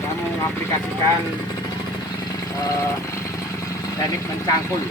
Kita mengaplikasikan teknik mencangkul.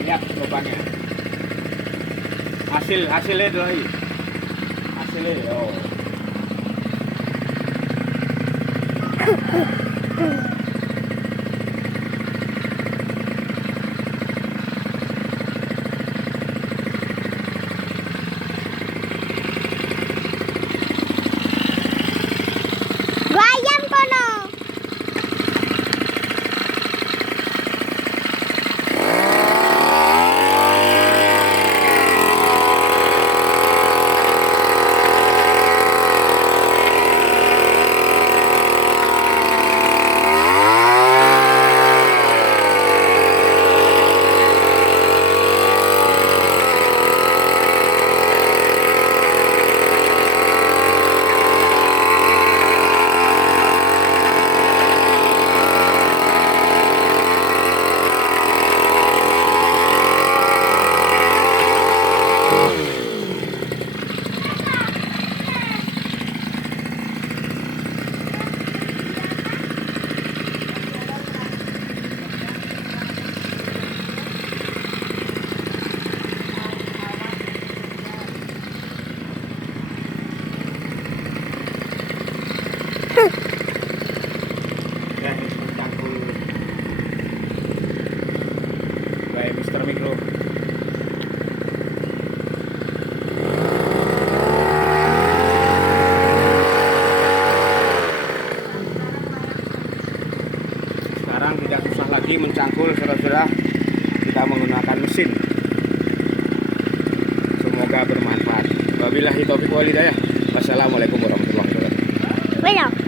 Lihat lubangnya, hasilnya doi, hasilnya. Oh. Goyang kono. Ya, ini mencangkul by Mr. Mikro. Sekarang tidak susah lagi mencangkul, saudara-saudara. Kita menggunakan mesin. Semoga bermanfaat. Wabillahi taufiq wal hidayah. Wassalamualaikum warahmatullahi wabarakatuh. Bueno.